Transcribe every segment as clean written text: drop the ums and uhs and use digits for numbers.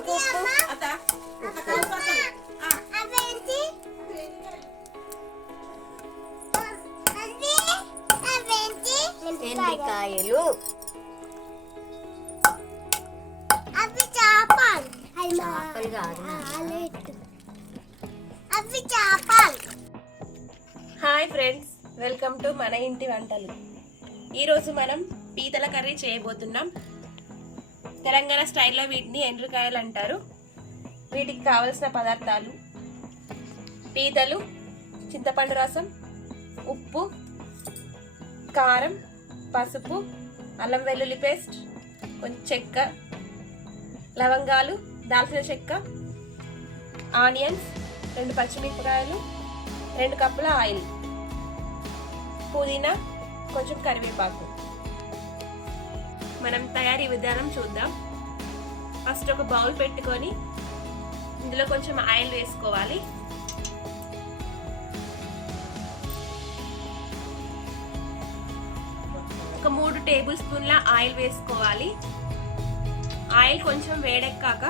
ఎందుకు ఉప్పు? ఎండ్రికాయలు, అవి చేపలు. చేపలు కాదు. అవి చేపలు. హాయ్ ఫ్రెండ్స్, వెల్కమ్ టు మన ఇంటి వంటలు. ఈరోజు మనం పీతల కర్రీ చేయబోతున్నాం. తెలంగాణ స్టైల్లో వీటిని ఎండ్రికాయలు అంటారు. వీటికి కావలసిన పదార్థాలు: పీతలు, చింతపండు రసం, ఉప్పు, కారం, పసుపు, అల్లం వెల్లుల్లి పేస్ట్, కొంచెం చెక్క, లవంగాలు, దాల్చిన చెక్క, ఆనియన్స్, 2 పచ్చిమిరపకాయలు, 2 కప్పుల ఆయిల్, పుదీనా, కొంచెం కరివేపాకు. మనం తయారీ విధానం చూద్దాం. ఫస్ట్ ఒక బౌల్ పెట్టుకొని ఇందులో కొంచెం ఆయిల్ వేసుకోవాలి. ఒక 3 టేబుల్ స్పూన్ల ఆయిల్ వేసుకోవాలి. ఆయిల్ కొంచెం వేడెక్కాక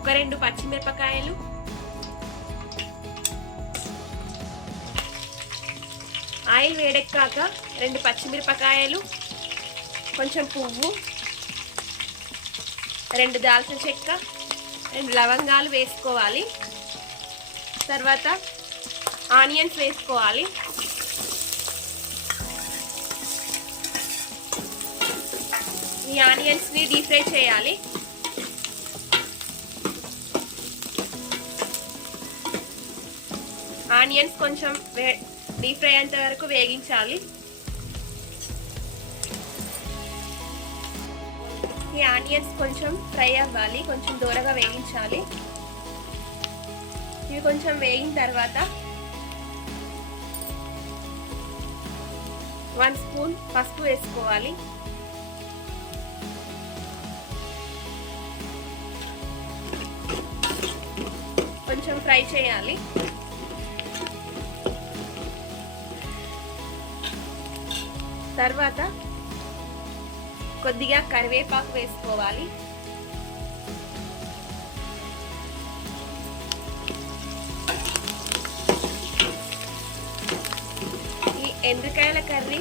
ఒక 2 పచ్చిమిరపకాయలు, ఆయిల్ వేడెక్కాక 2 పచ్చిమిరపకాయలు, కొంచెం పువ్వు, 2 దాల్చిన చెక్క, 2 లవంగాలు వేసుకోవాలి. తర్వాత ఆనియన్స్ వేసుకోవాలి. ఈ ఆనియన్స్ని డీప్ ఫ్రై చేయాలి. ఆనియన్స్ కొంచెం డీప్ ఫ్రై అయ్యేంత వరకు వేగించాలి. ఈ ఆనియన్స్ కొంచెం ఫ్రై అవ్వాలి, కొంచెం దూరగా వేగించాలి. ఇవి కొంచెం వేగిన తర్వాత 1 స్పూన్ పసుపు వేసుకోవాలి. కొంచెం ఫ్రై చేయాలి. తర్వాత కొద్దిగా కరివేపాకు వేసుకోవాలి. ఈ ఎండ్రికాయల కర్రీ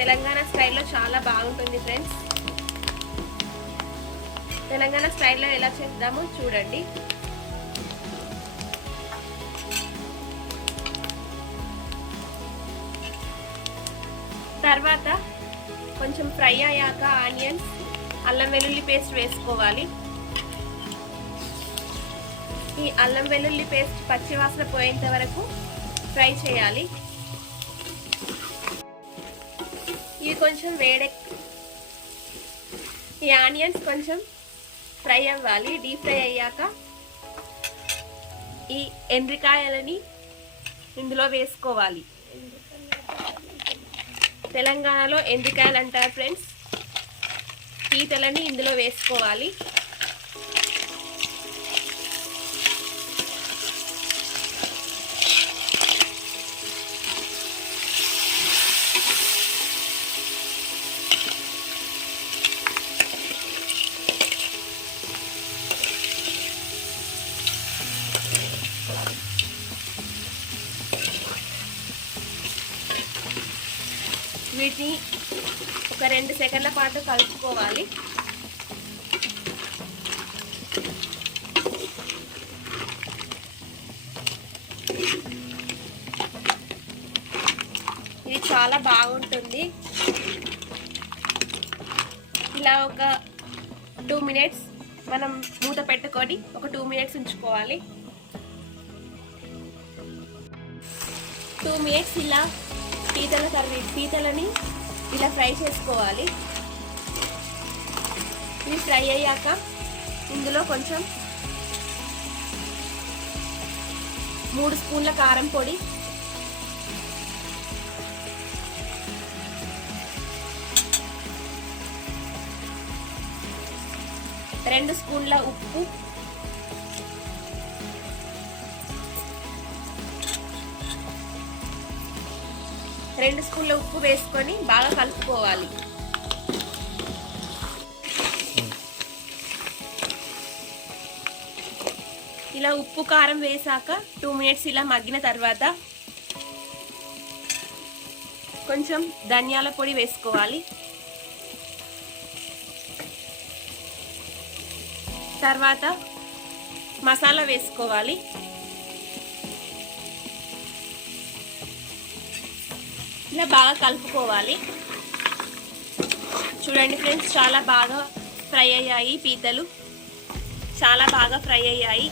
తెలంగాణ స్టైల్లో చాలా బాగుంటుంది ఫ్రెండ్స్. తెలంగాణ స్టైల్లో ఎలా చేద్దామో చూడండి. తర్వాత కొంచెం ఫ్రై అయ్యాక ఆనియన్స్, అల్లం వెల్లుల్లి పేస్ట్ వేసుకోవాలి. ఈ అల్లం వెల్లుల్లి పేస్ట్ పచ్చివాసన పోయేంత వరకు ఫ్రై చేయాలి. ఇవి కొంచెం ఈ ఆనియన్స్ కొంచెం ఫ్రై అవ్వాలి. డీప్ ఫ్రై అయ్యాక ఈ ఎండ్రికాయలని ఇందులో వేసుకోవాలి. తెలంగాణలో ఎండ్రికాయలు అంటారు ఫ్రెండ్స్. పీతలని ఇందులో వేసుకోవాలి. వీటిని ఒక 2 సెకండ్ల పాటు కలుపుకోవాలి. ఇది చాలా బాగుంటుంది. ఇలా ఒక 2 మినిట్స్ మనం మూత పెట్టుకొని ఒక 2 మినిట్స్ ఉంచుకోవాలి. 2 మినిట్స్ ఇలా పీతలని ఇలా ఫ్రై చేసుకోవాలి. ఇవి ఫ్రై అయ్యాక ఇందులో కొంచెం 3 స్పూన్ల కారం పొడి, 2 స్పూన్ల ఉప్పు, 2 స్పూన్ల ఉప్పు వేసుకొని బాగా కలుపుకోవాలి. ఇలా ఉప్పు కారం వేసాక 2 మినిట్స్ ఇలా మగ్గిన తర్వాత కొంచెం ధనియాల పొడి వేసుకోవాలి. తర్వాత మసాలా వేసుకోవాలి. ఇలా బాగా కలుపుకోవాలి. చూడండి ఫ్రెండ్స్, చాలా బాగా ఫ్రై అయ్యాయి పీతలు, చాలా బాగా ఫ్రై అయ్యాయి.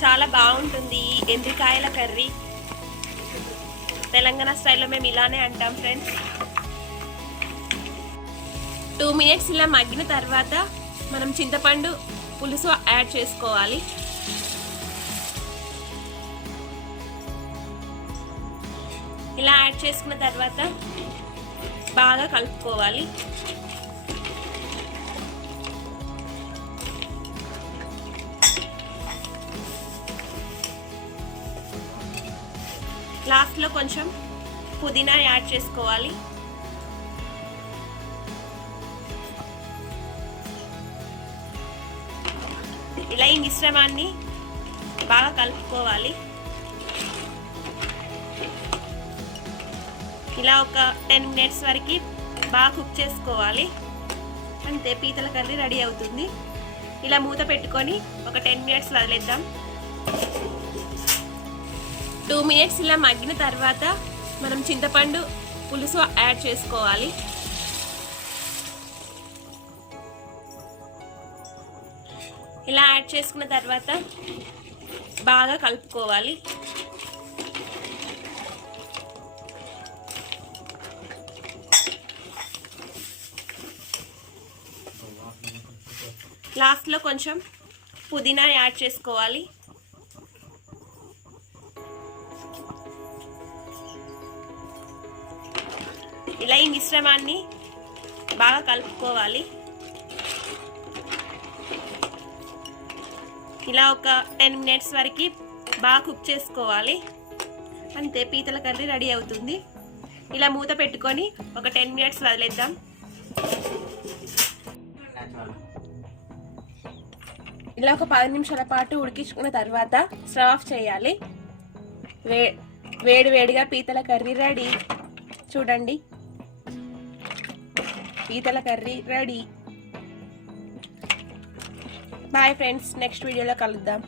చాలా బాగుంటుంది ఈ ఎండ్రికాయల కర్రీ. తెలంగాణ స్టైల్లో మేము ఇలానే అంటాం ఫ్రెండ్స్. 2 మినిట్స్ ఇలా మగ్గిన తర్వాత మనం చింతపండు పులుసు యాడ్ చేసుకోవాలి. ఇలా యాడ్ చేసుకున్న తర్వాత బాగా కలుపుకోవాలి. లాస్ట్లో కొంచెం పుదీనా యాడ్ చేసుకోవాలి. ఇలా ఈ మిశ్రమాన్ని బాగా కలుపుకోవాలి. ఇలా ఒక 10 మినిట్స్ వరకు బాగా కుక్ చేసుకోవాలి. అంతే, పీతల కర్రీ రెడీ అవుతుంది. ఇలా మూత పెట్టుకొని ఒక 10 మినిట్స్ వదిలేద్దాం. 2 మినిట్స్ ఇలా మగ్గిన తర్వాత మనం చింతపండు పులుసు యాడ్ చేసుకోవాలి. ఇలా యాడ్ చేసుకున్న తర్వాత బాగా కలుపుకోవాలి. లాస్ట్లో కొంచెం పుదీనా యాడ్ చేసుకోవాలి. ఇలా ఈ మిశ్రమాన్ని బాగా కలుపుకోవాలి. ఇలా ఒక 10 మినిట్స్ వరకు బాగా కుక్ చేసుకోవాలి. అంతే, పీతల కర్రీ రెడీ అవుతుంది. ఇలా మూత పెట్టుకొని ఒక 10 మినిట్స్ వదిలేద్దాం. ఇలా ఒక 10 నిమిషాల పాటు ఉడికించుకున్న తర్వాత స్టవ్ ఆఫ్ చేయాలి. వేడిగా పీతల కర్రీ రెడీ. చూడండి, పీతల curry ready. Bye friends, next వీడియోలో కలుద్దాం.